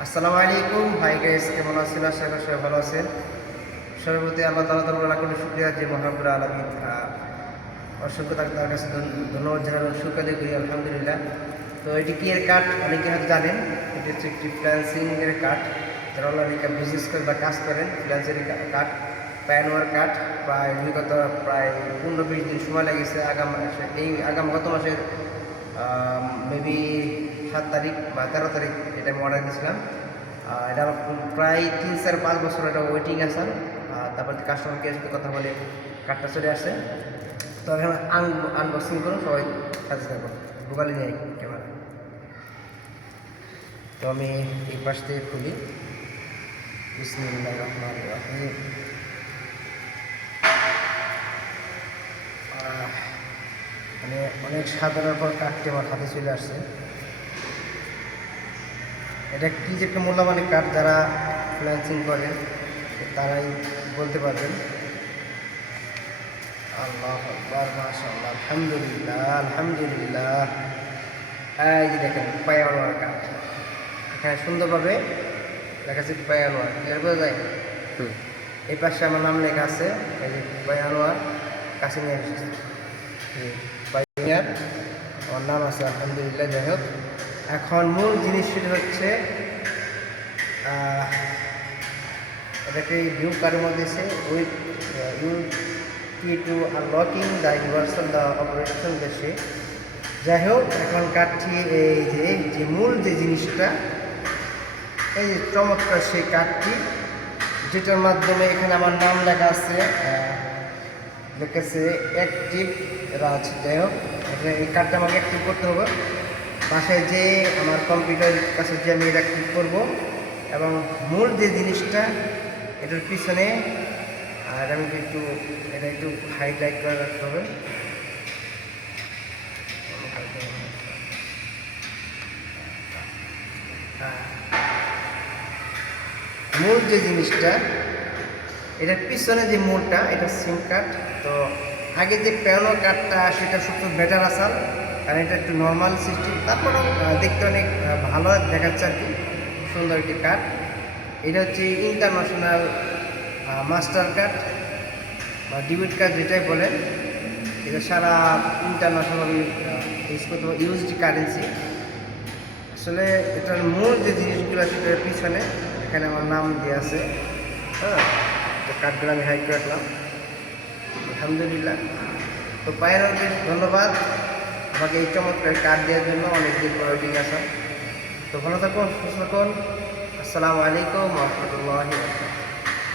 আসসালামু আলাইকুম। ভাই গাইস কেমন আছেন? আশা করি সবাই ভালো আছেন। সবার প্রতি আল্লাহ তালা তালা লাখ শুক্রিয়া যে মহাপুরা আলমী অসংখ্য তার তার কাছে ধন্য- ধন্যবাদ জানাবেন শুক্রিয়া করি, আলহামদুলিল্লাহ। তো এটি কি এর কাঠ? অনেকে হয়তো জানেন, এটি হচ্ছে একটি ফ্রিল্যান্সিংয়ের কাঠ। যারা অনলাইনে বিজনেস করে বা কাজ করেন ফ্রিল্যান্সের কাঠ প্যানোয়ার কাঠ, প্রায় বিগত প্রায় পনেরো বিশ দিন সময় লেগেছে। আগাম, এই আগাম গত মাসের মেবি সাত তারিখ বা তেরো তারিখ এটা আমি অর্ডার দিয়েছিলাম। এটা আমার প্রায় তিন চার পাঁচ বছর এটা ওয়েটিং আছে। তারপর কাস্টমার কেয়ার সাথে কথা বলে কার্ডটা চলে আসে। তো এখানে আনবক্সিং করুন সবাই সাথে থাকুন গুগলে নিয়ে ক্যামেরা তো আমি এই পাশ থেকে খুলি। মানে অনেক সাধারণের পর কাঠটি আমার হাতে চলে আসছে। এটা কি যে একটা মূল্যবান কাঠ যারা ফ্রিল্যান্সিং করেন তারাই বলতে পারবেন। আল্লাহ আকবার মাশাআল্লাহ আলহামদুলিল্লাহ আলহামদুলিল্লাহ। এই যে দেখেন পায়ানোয়ার কাঠ এখানে সুন্দরভাবে লেখা আছে পায়ানোয়ার ক্লিয়ার বোঝা যায়? এই পাশে আমার নাম লেখা আছে এই যে পায়ানোয়ার কাছে নিয়ে এসেছে আমার নাম আছে আলহামদুলিল্লাহ যাই হোক। এখন মূল জিনিসটি হচ্ছে এটাকে ভিউ কারের মধ্যে এসে উইথ ইউ কি to unlocking the universal the operation দেশে। যাই হোক এখন কাঠটি এই যে যে মূল যে জিনিসটা এই যে চমৎকার সেই কাঠটি যেটার মাধ্যমে এখানে আমার নাম লেখা আছে আহ, লেখেছে অ্যাক্টিভ রাজ। যাই হোক এই কার্ডটা আমাকে অ্যাক্টিভ করতে হবে। বাসায় যে আমার কম্পিউটারের কাছে যে আমি এটা ক্লিক করব এবং মূল যে জিনিসটা, এটার পিছনে, আর আমি একটু, এটা একটু হাইলাইট করে রাখতে হবে। মূল যে জিনিসটা, এটার পিছনে যে মূলটা, এটা সিম কার্ড তো আগে যে প্যানো কার্ডটা সেটা সবচেয়ে বেটার আসাল কারণ এটা একটু নর্মাল সিস্টেম তারপরেও দেখতে অনেক ভালো দেখাচ্ছে আর কি। সুন্দর একটি কার্ড এটা হচ্ছে ইন্টারন্যাশনাল মাস্টার কার্ড বা ডেবিট কার্ড যেটাই বলেন। এটা সারা ইন্টারন্যাশনাল ইউজ করতে ইউজড কারেন্সি আসলে এটার মূল যে জিনিসগুলো আছে সেটার পিছনে এখানে আমার নাম দিয়ে আছে। হ্যাঁ তো কার্ডগুলো আমি হাইড করে রাখলাম। আলহামদুলিল্লাহ। তো পায়ের ধন্যবাদ। আমাকে এই চমৎকার কার্ড দেওয়ার জন্য অনেক দিন ওয়েটিং আছে তো ভালো থাকুন সুস্থ থাকুন আসসালামু আলাইকুম রহমতুল্লাহ